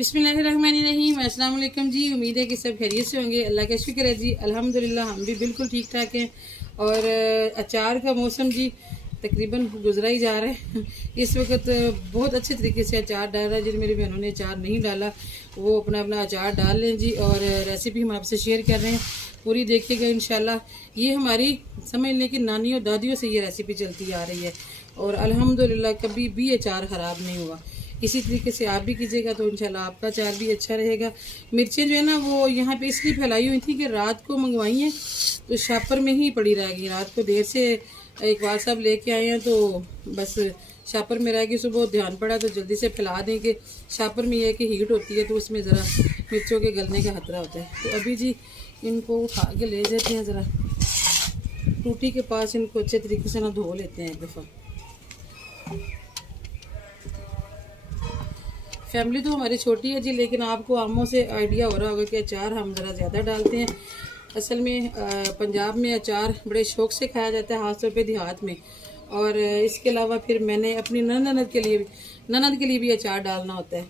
बिस्मिल्लाहिर्रहमानिर्रहीम। अस्सलाम वालेकुम जी। उम्मीद है कि सब खैरियत से होंगे। अल्लाह का शुक्र है जी, अल्हम्दुलिल्लाह हम भी बिल्कुल ठीक ठाक हैं। और अचार का मौसम जी तकरीबन गुजरा ही जा रहा है। इस वक्त बहुत अच्छे तरीके से अचार डाल रहा है। जिन मेरी बहनों ने अचार नहीं डाला वो अपना अपना अचार डाल लें जी। और रेसिपी हम आपसे शेयर कर रहे हैं, पूरी देखिएगा इंशाल्लाह। ये हमारी समझ लें कि नानियों दादियों से ये रेसिपी चलती आ रही है और अल्हम्दुलिल्लाह कभी भी अचार ख़राब नहीं हुआ। इसी तरीके से आप भी कीजिएगा तो इंशाल्लाह आपका अचार भी अच्छा रहेगा। मिर्चें जो है ना वो यहाँ पे इसलिए फैलाई हुई थी कि रात को मंगवाई हैं तो शापर में ही पड़ी रह गई। रात को देर से एक बार सब लेके आए हैं तो बस शापर में रह गई। सुबह ध्यान पड़ा तो जल्दी से फैला दें कि शापर में यह कि हीट होती है तो उसमें ज़रा मिर्चों के गलने का खतरा होता है। तो अभी जी इनको उठा के ले जाते हैं, ज़रा टूटी के पास इनको अच्छे तरीके से ना धो लेते हैं एक दफ़ा। फैमिली तो हमारी छोटी है जी, लेकिन आपको आमों से आइडिया हो रहा होगा कि अचार हम ज़रा ज़्यादा डालते हैं। असल में पंजाब में अचार बड़े शौक़ से खाया जाता है, ख़ासतौर पे देहात में। और इसके अलावा फिर मैंने अपनी ननद के लिए भी अचार डालना होता है।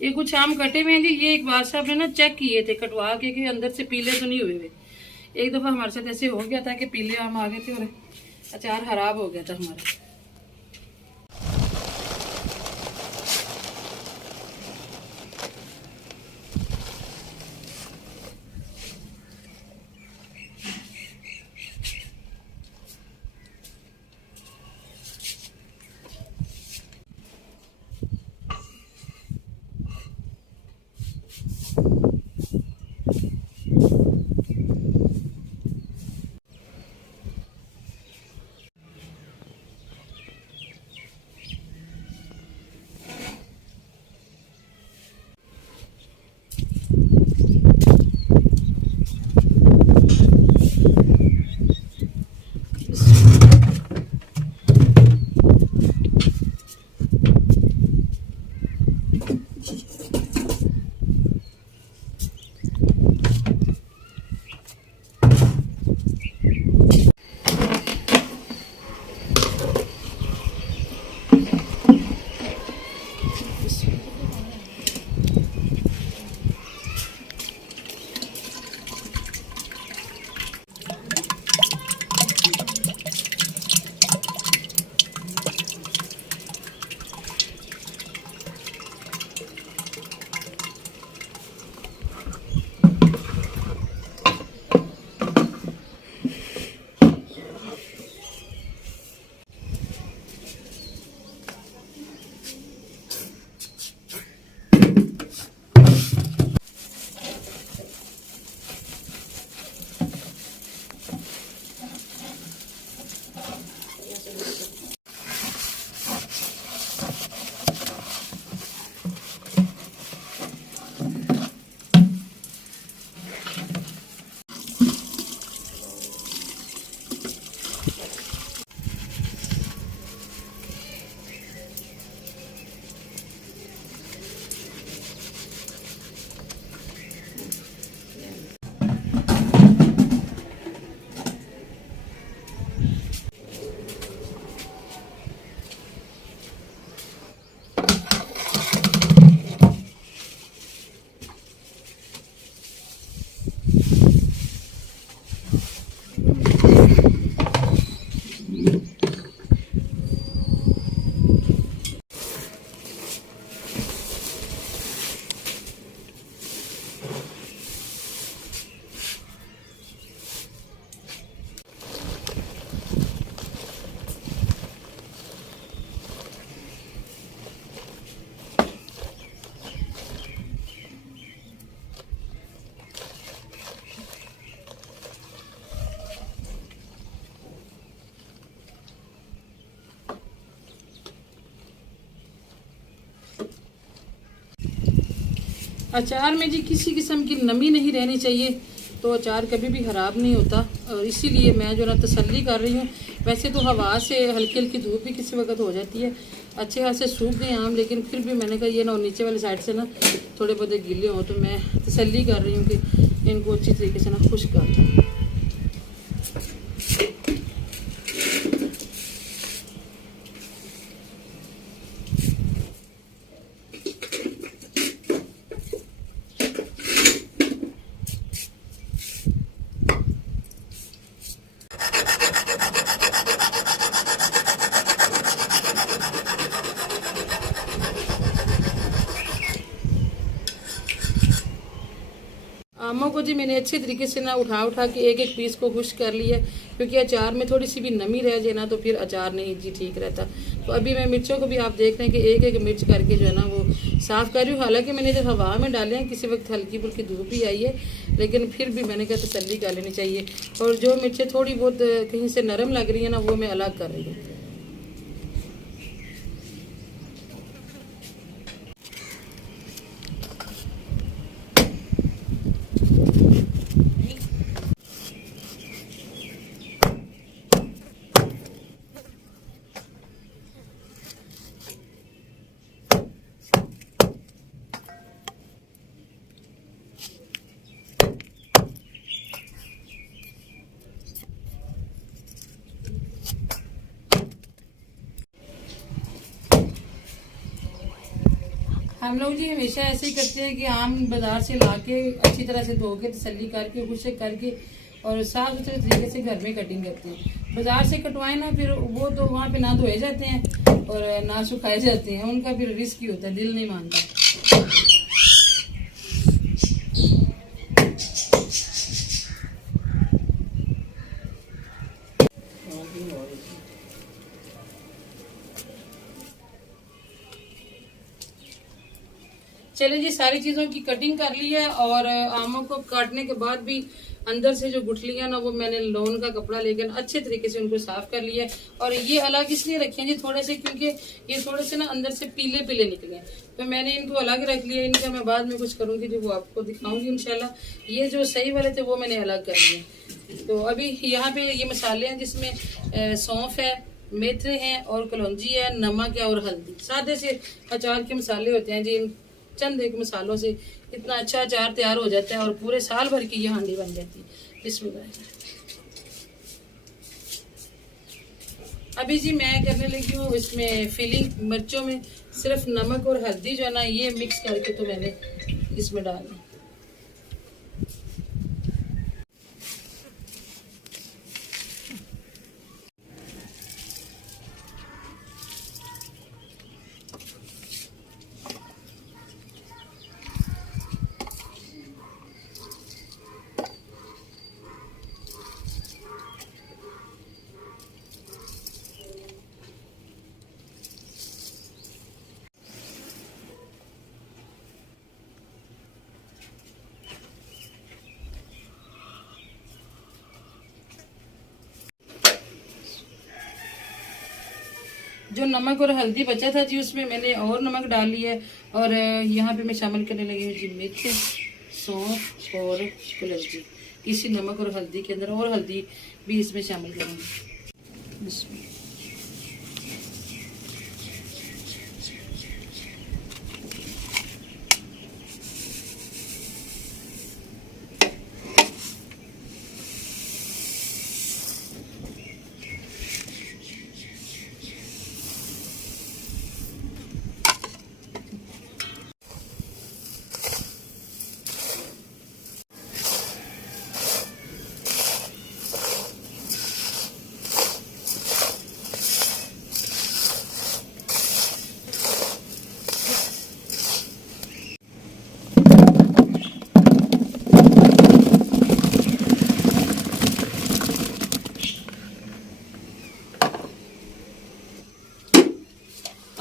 ये कुछ आम कटे हुए हैं जी, ये इकबाल साहब ने ना चेक किए थे कटवा के कि अंदर से पीले तो नहीं हुए हुए। एक दफ़ा हमारे साथ ऐसे हो गया था कि पीले आम आ गए थे और अचार खराब हो गया था हमारा। अचार में जी किसी किस्म की नमी नहीं रहनी चाहिए, तो अचार कभी भी ख़राब नहीं होता। और इसीलिए मैं जो ना तसल्ली कर रही हूँ। वैसे तो हवा से हल्की हल्की धूप भी किसी वक्त हो जाती है, अच्छे खासे सूख गए आम, लेकिन फिर भी मैंने कहा ये ना नीचे वाली साइड से ना थोड़े बहुत गीले हों, तो मैं तसल्ली कर रही हूँ कि इनको अच्छी तरीके से ना खुश्क कर दूँ। आमों को जी मैंने अच्छे तरीके से ना उठा के एक एक पीस को खुश कर लिया, क्योंकि अचार में थोड़ी सी भी नमी रह जाए ना तो फिर अचार नहीं जी ठीक रहता। तो अभी मैं मिर्चों को भी आप देख रहे हैं कि एक एक मिर्च करके जो है ना वो साफ़ कर रही हूँ। हालांकि मैंने जब हवा में डाले हैं किसी वक्त हल्की फुल्की धूप भी आई है, लेकिन फिर भी मैंने कहा तसल्ली कर लेनी चाहिए। और जो मिर्चें थोड़ी बहुत कहीं से नरम लग रही है ना वो मैं अलग कर रही हूँ। हम लोग जी हमेशा ऐसे ही करते हैं कि आम बाजार से लाके अच्छी तरह से धो के तसल्ली करके खुशक करके और साफ सुथरे तरीके से घर में कटिंग करते हैं। बाजार से कटवाए ना फिर वो तो वहाँ पे ना धोए जाते हैं और ना सुखाए जाते हैं, उनका फिर रिस्क ही होता है, दिल नहीं मानता। चलिए जी, सारी चीज़ों की कटिंग कर ली है और आमों को काटने के बाद भी अंदर से जो गुठलियां ना वो मैंने लोन का कपड़ा लेकर अच्छे तरीके से उनको साफ कर लिया है। और ये अलग इसलिए रखे हैं जी थोड़े से, क्योंकि ये थोड़े से ना अंदर से पीले पीले निकले हैं, तो मैंने इनको अलग रख लिया। इनका मैं बाद में कुछ करूंगी जो वो आपको दिखाऊंगी इंशाल्लाह। ये जो सही वाले थे वो मैंने अलग कर लिए। तो अभी यहाँ पे ये मसाले हैं जिसमें सौंफ है, मेथरे हैं और कलौंजी है, नमक है और हल्दी। सादे से अचार के मसाले होते हैं जी, चंद एक मसालों से इतना अच्छा अचार तैयार हो जाता है और पूरे साल भर की ये हांडी बन जाती है। बिस्मिल्लाह। अभी जी मैं करने लगी हूँ इसमें फिलिंग। मिर्चों में सिर्फ नमक और हल्दी जो है ना ये मिक्स करके तो मैंने इसमें डालना। जो नमक और हल्दी बचा था जी उसमें मैंने और नमक डाल लिया है और यहाँ पे मैं शामिल करने लगी हूँ जी मिर्च, सौंफ और कलौंजी इसी नमक और हल्दी के अंदर, और हल्दी भी इसमें शामिल करूँगी। इसमें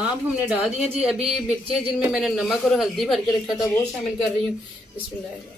आम हमने डाल दिए जी। अभी मिर्चें जिनमें मैंने नमक और हल्दी भर के रखा था वो शामिल कर रही हूँ। बिस्मिल्लाह।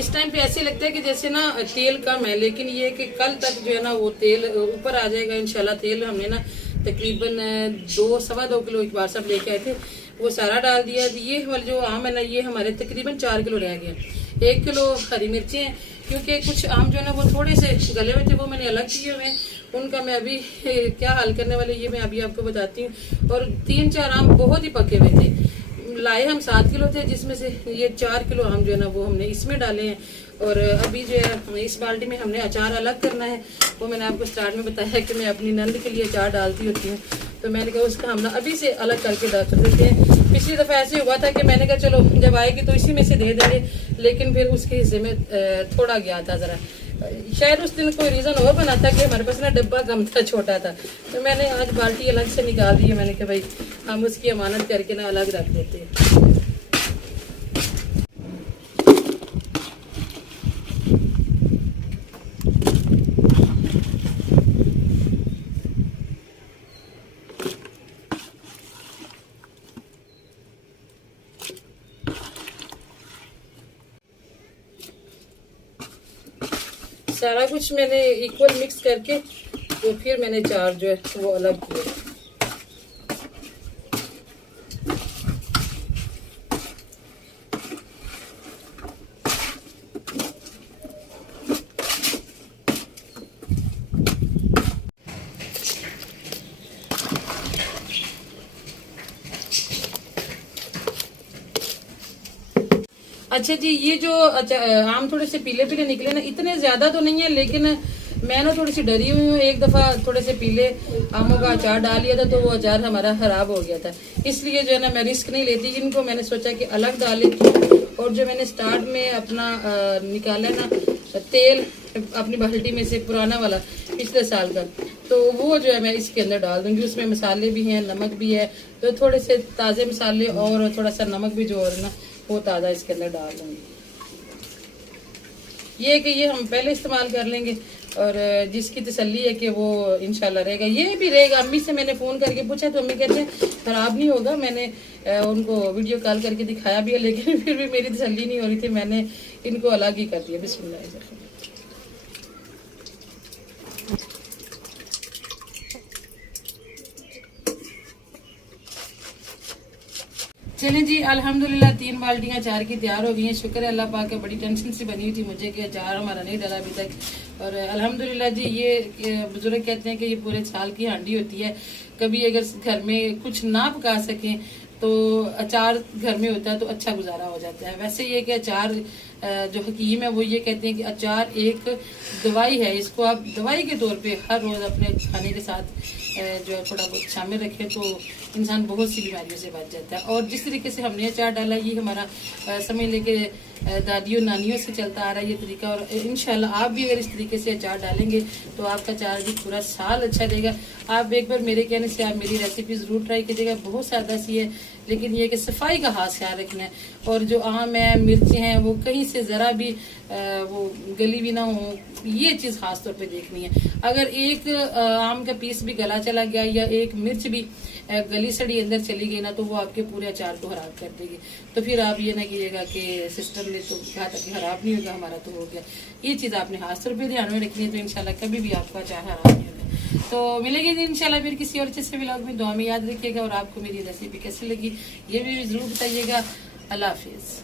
इस टाइम पे ऐसे लगता है कि जैसे ना तेल कम है, लेकिन ये कि कल तक जो है ना वो तेल ऊपर आ जाएगा इंशाल्लाह। तेल हमने ना तकरीबन 2-2.25 किलो एक बार सब लेके आए थे, वो सारा डाल दिया। ये वाले जो आम है ना ये हमारे तकरीबन 4 किलो रह गए। 1 किलो हरी मिर्चें हैं, क्योंकि कुछ आम जो है ना वो थोड़े से गले हुए थे, वो मैंने अलग किए हुए हैं। उनका मैं अभी क्या हाल करने वाले ये मैं अभी आपको बताती हूँ। और 3-4 आम बहुत ही पके हुए थे, लाए हम 7 किलो थे, जिसमें से ये 4 किलो आम जो है ना वो हमने इसमें डाले हैं। और अभी जो है इस बाल्टी में हमने अचार अलग करना है। वो मैंने आपको स्टार्ट में बताया कि मैं अपनी नंद के लिए अचार डालती होती हूँ, तो मैंने कहा उसका हम ना अभी से अलग करके डाल देते हैं। पिछली दफ़ा ऐसे हुआ था कि मैंने कहा चलो जब आएगी तो इसी में से दे देंगे, लेकिन फिर उसके हिस्से में थोड़ा गया था ज़रा। शायद उस दिन कोई रीज़न और बना था कि हमारे पास ना डब्बा कम था, छोटा था, तो मैंने आज बाल्टी अलग से निकाल दी है। मैंने कहा भाई हम उसकी अमानत करके ना अलग रख देते हैं। सारा कुछ मैंने इक्वल मिक्स करके तो फिर मैंने अचार जो है वो अलग किया। अच्छा जी, ये जो आम थोड़े से पीले पीले निकले ना, इतने ज्यादा तो नहीं है, लेकिन मैं ना थोड़ी सी डरी हुई हूँ। एक दफा थोड़े से पीले आमों का अचार डाल लिया था तो वो अचार हमारा खराब हो गया था, इसलिए जो है ना मैं रिस्क नहीं लेती। इनको मैंने सोचा कि अलग डाल लेती हूँ। और जो मैंने स्टार्ट में अपना निकाला ना तेल अपनी बाल्टी में से, पुराना वाला पिछले साल का, तो वो जो है मैं इसके अंदर डाल दूंगी। उसमें मसाले भी हैं, नमक भी है, तो थोड़े से ताज़े मसाले और थोड़ा सा नमक भी जो है ना वो ताज़ा इसके अंदर डाल दूंगी। ये कि ये हम पहले इस्तेमाल कर लेंगे और जिसकी तसल्ली है कि वो इंशाल्लाह रहेगा, ये भी रहेगा। अम्मी से मैंने फ़ोन करके पूछा तो अम्मी कहते हैं ख़राब नहीं होगा। मैंने उनको वीडियो कॉल करके दिखाया भी है, लेकिन फिर भी मेरी तसल्ली नहीं हो रही थी, मैंने इनको अलग ही कर दिया। बिस्मिल्लाह। चलें जी, अल्हम्दुलिल्लाह 3 बाल्टियाँ अचार की तैयार हो गई हैं। शुक्र है अल्लाह पाक का, बड़ी टेंशन सी बनी हुई थी मुझे कि अचार हमारा नहीं डला अभी तक। और अल्हम्दुलिल्लाह जी, ये बुजुर्ग कहते हैं कि ये पूरे साल की हांडी होती है। कभी अगर घर में कुछ ना पका सकें तो अचार घर में होता है तो अच्छा गुजारा हो जाता है। वैसे ये कि अचार जो हकीम है वो ये कहते हैं कि अचार एक दवाई है, इसको आप दवाई के तौर पे हर रोज अपने खाने के साथ जो है थोड़ा बहुत शामिल रखें तो इंसान बहुत सी बीमारियों से बच जाता है। और जिस तरीके से हमने अचार डाला, ये हमारा समझ लेके दादियों नानियों से चलता आ रहा है ये तरीका। और इंशाल्लाह आप भी अगर इस तरीके से अचार डालेंगे तो आपका अचार भी पूरा साल अच्छा रहेगा। आप एक बार मेरे कहने से आप मेरी रेसिपी जरूर ट्राई कीजिएगा। बहुत सादा सी है, लेकिन ये कि सफाई का खास ख्याल रखना है। और जो आम है, मिर्चें हैं, वो कहीं से जरा भी वो गली भी ना हो, ये चीज खास तौर पे देखनी है। अगर एक आम का पीस भी गला चला गया या एक मिर्च भी गली सड़ी अंदर चली गई ना, तो वो आपके पूरे अचार को खराब कर देगी। तो फिर आप ये ना कीजिएगा कि सिस्टर ने तो कहा था कि खराब नहीं होगा, हमारा तो हो गया। ये चीज आपने खास तौर पे ध्यान में रखनी है, तो इंशाल्लाह कभी भी आपका अचार खराब नहीं होगा। तो मिलेंगे इंशाल्लाह फिर किसी और अच्छे से व्लॉग में। दुआ में याद रखिएगा। और आपको मेरी रेसिपी कैसी लगी ये भी जरूर बताइएगा। अल्लाह हाफिज।